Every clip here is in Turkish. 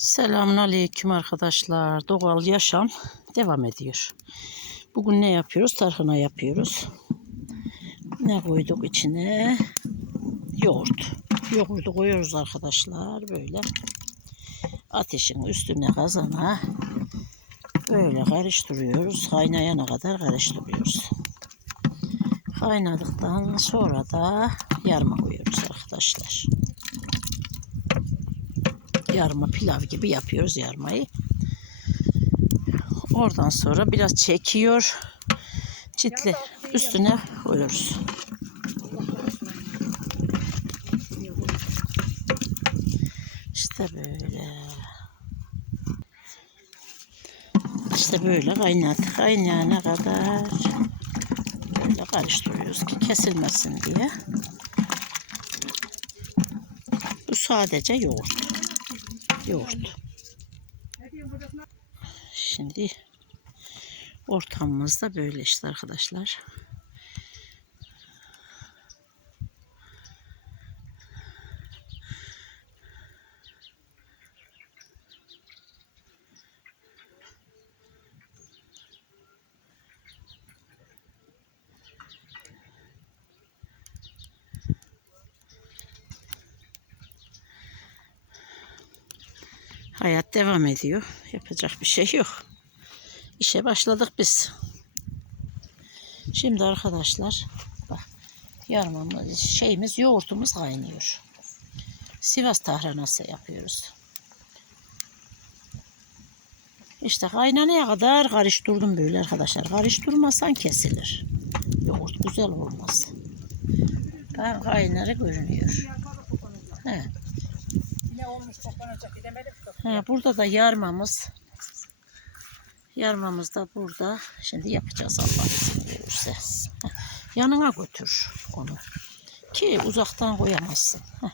Selamun Aleyküm arkadaşlar. Doğal yaşam devam ediyor. Bugün ne yapıyoruz? Tarhana yapıyoruz. Ne koyduk içine? Yoğurt. Yoğurdu koyuyoruz arkadaşlar. Böyle ateşin üstüne kazana böyle karıştırıyoruz. Kaynayana kadar karıştırıyoruz. Kaynadıktan sonra da yarma koyuyoruz arkadaşlar yarma pilav gibi yapıyoruz yarmayı. Oradan sonra biraz çekiyor. Çitle üstüne koyuyoruz. İşte böyle. İşte böyle kaynadı. Kaynayana kadar böyle karıştırıyoruz ki kesilmesin diye. Bu sadece yoğurt yoğurt. Şimdi ortamımız da böyle işte arkadaşlar. Hayat devam ediyor. Yapacak bir şey yok. İşe başladık biz. Şimdi arkadaşlar bak yarmamız şeyimiz yoğurtumuz kaynıyor. Sivas tahranası yapıyoruz. İşte kaynanaya kadar karıştırdım böyle arkadaşlar. Karıştırmasan kesilir. Yoğurt güzel olmaz. Ben kaynarı görünüyor. He. Ne olmuş toplanacak gidemedik. He, burada da yarmamız. Yarmamız da burada. Şimdi yapacağız Allah izin verirse. Heh, Yanına götür onu. Ki uzaktan koyamazsın. Heh.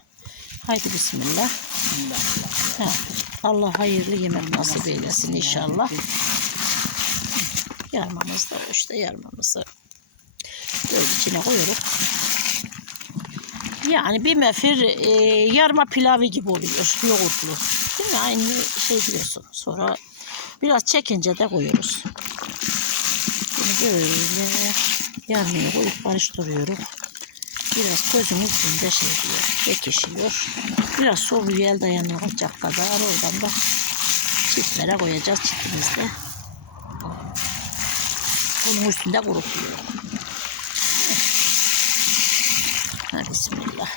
Haydi bismillah. Heh, Allah hayırlı yemek nasip eylesin inşallah. Yarmamız da işte yarmamızı böyle içine koyuyoruz. Yani bir mefir e, yarma pilavı gibi oluyor yoğurtlu. Değil mi? Aynı şey biliyorsun. Sonra biraz çekince de koyuyoruz. Şimdi böyle yarmayı koyup karıştırıyorum. Biraz közün üstünde şey diyor. Pekişiyor. Biraz soğuyor el dayanacak kadar. Oradan da çitlere koyacağız çitimizde. Bunun üstünde kurutuyor. Ha, bismillah.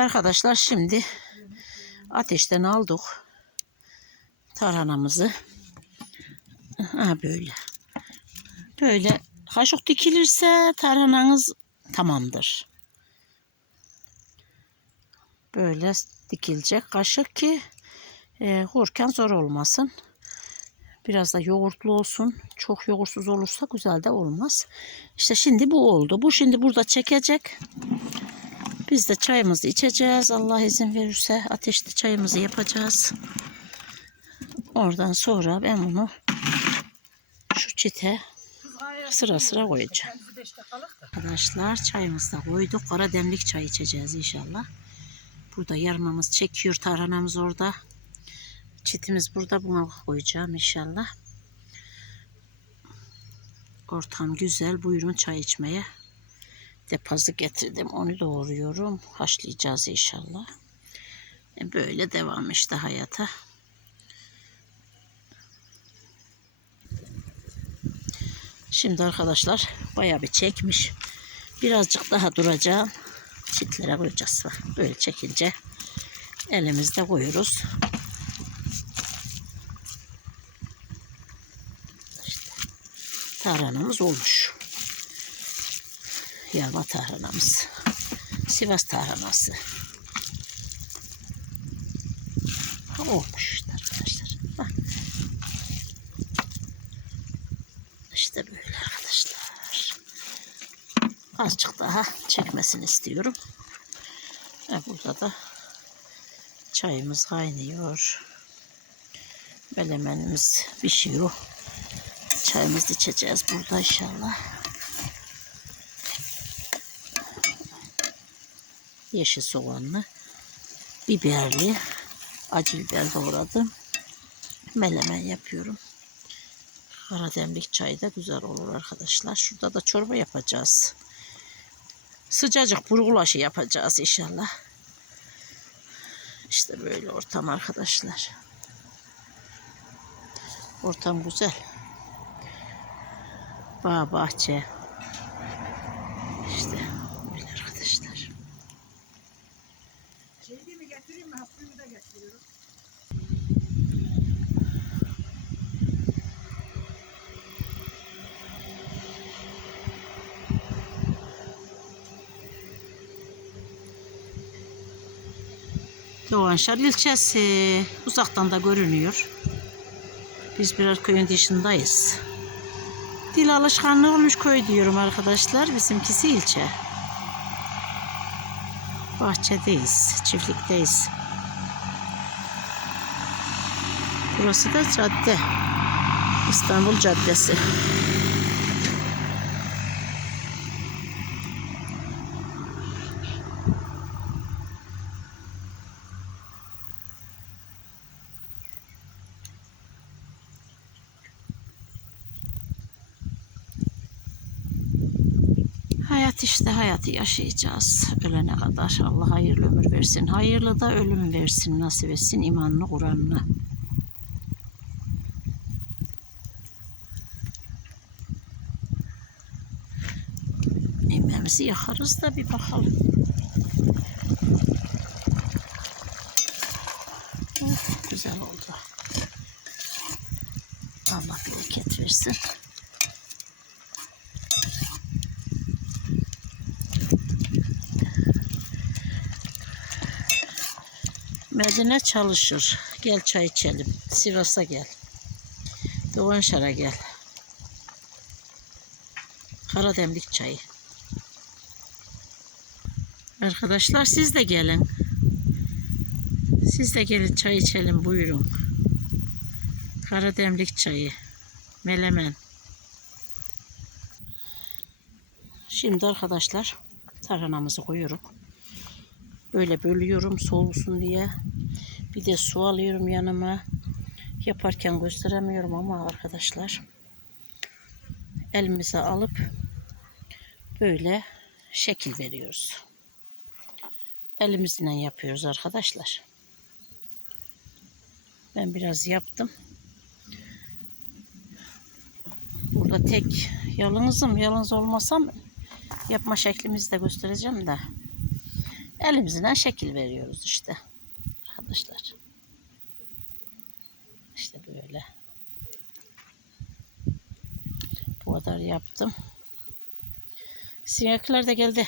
Arkadaşlar şimdi ateşten aldık tarhanamızı. Ha böyle. Böyle kaşık dikilirse tarhananız tamamdır. Böyle dikilecek kaşık ki e, vururken zor olmasın. Biraz da yoğurtlu olsun. Çok yoğurtsuz olursa güzel de olmaz. İşte şimdi bu oldu. Bu şimdi burada çekecek. Biz de çayımızı içeceğiz. Allah izin verirse ateşte çayımızı yapacağız. Oradan sonra ben bunu şu çite sıra sıra koyacağım. Arkadaşlar çayımızı da koyduk. Kara demlik çay içeceğiz inşallah. Burada yarmamız çekiyor. Tarhanamız orada. Çitimiz burada. Buna koyacağım inşallah. Ortam güzel. Buyurun çay içmeye. Depazı getirdim. Onu doğruyorum. Haşlayacağız inşallah. E, Böyle devam işte hayata. Şimdi arkadaşlar bayağı bir çekmiş. Birazcık daha duracağım. Çitlere koyacağız. Böyle çekince elimizde koyuyoruz. İşte tarhanamız olmuş. Yava tarhanamız. Sivas tarhanası. Olmuş işte arkadaşlar. Bak. İşte böyle arkadaşlar. Azıcık daha çekmesini istiyorum. Ve burada da çayımız kaynıyor. Melemenimiz pişiyor. Çayımızı içeceğiz burada inşallah. Yeşil soğanlı, biberli, acı biber doğradım. Melemen yapıyorum. Karademlik çayı da güzel olur arkadaşlar. Şurada da çorba yapacağız. Sıcacık burgulaşı yapacağız inşallah. İşte böyle ortam arkadaşlar. Ortam güzel. Bağ bahçe. İşte böyle arkadaşlar. Şey değil mi getireyim mi? Suyu da getiriyorum. Doğanşar ilçesi uzaktan da görünüyor. Biz biraz köyün dışındayız. Dil alışkanlığı olmuş köy diyorum arkadaşlar. Bizimkisi ilçe. Bahçedeyiz, çiftlikteyiz. Burası da cadde. İstanbul Caddesi. Hayat işte hayatı yaşayacağız ölene kadar. Allah hayırlı ömür versin. Hayırlı da ölüm versin, nasip etsin imanını, Kur'an'ını. Yemeğimizi yakarız da bir bakalım. Oh, güzel oldu. Allah bereket versin. Medine çalışır. Gel çay içelim. Sivas'a gel. Doğanşar'a gel. Karademlik çayı. Arkadaşlar siz de gelin. Siz de gelin çay içelim buyurun. Karademlik çayı. Melemen. Şimdi arkadaşlar tarhanamızı koyuyorum. Böyle bölüyorum soğusun diye. Bir de su alıyorum yanıma. Yaparken gösteremiyorum ama arkadaşlar. Elimize alıp böyle şekil veriyoruz. Elimizle yapıyoruz arkadaşlar. Ben biraz yaptım. Burada tek yalnızım. Yalnız olmasam yapma şeklimizi de göstereceğim de. Elimizden şekil veriyoruz işte. Arkadaşlar. İşte böyle. Bu kadar yaptım. Sinekler de geldi.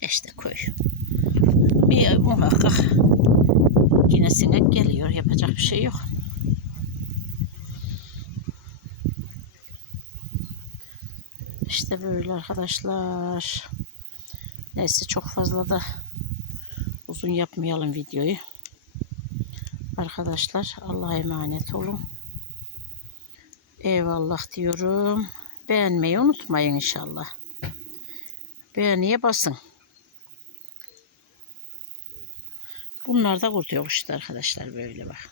İşte koy. Bir muhakkak yine sinek geliyor. Yapacak bir şey yok. İşte böyle arkadaşlar. Neyse çok fazla da uzun yapmayalım videoyu. Arkadaşlar Allah'a emanet olun. Eyvallah diyorum. Beğenmeyi unutmayın inşallah. Beğeniye basın. Bunlar da kurtuyor işte arkadaşlar böyle bak.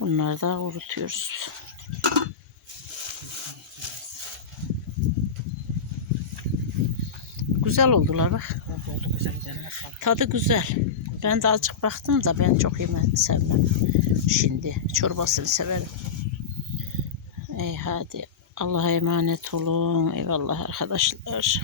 Bunlar da kurutuyoruz. Güzel oldular bak. Oldu güzel. Tadı güzel. Ben de azıcık baktım da ben çok yemek sevmem. Şimdi çorbasını severim. Ey hadi Allah'a emanet olun. Eyvallah arkadaşlar.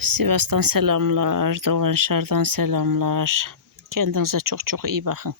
Sivas'tan selamlar, Doğanşar'dan selamlar. Kendinize çok çok iyi bakın.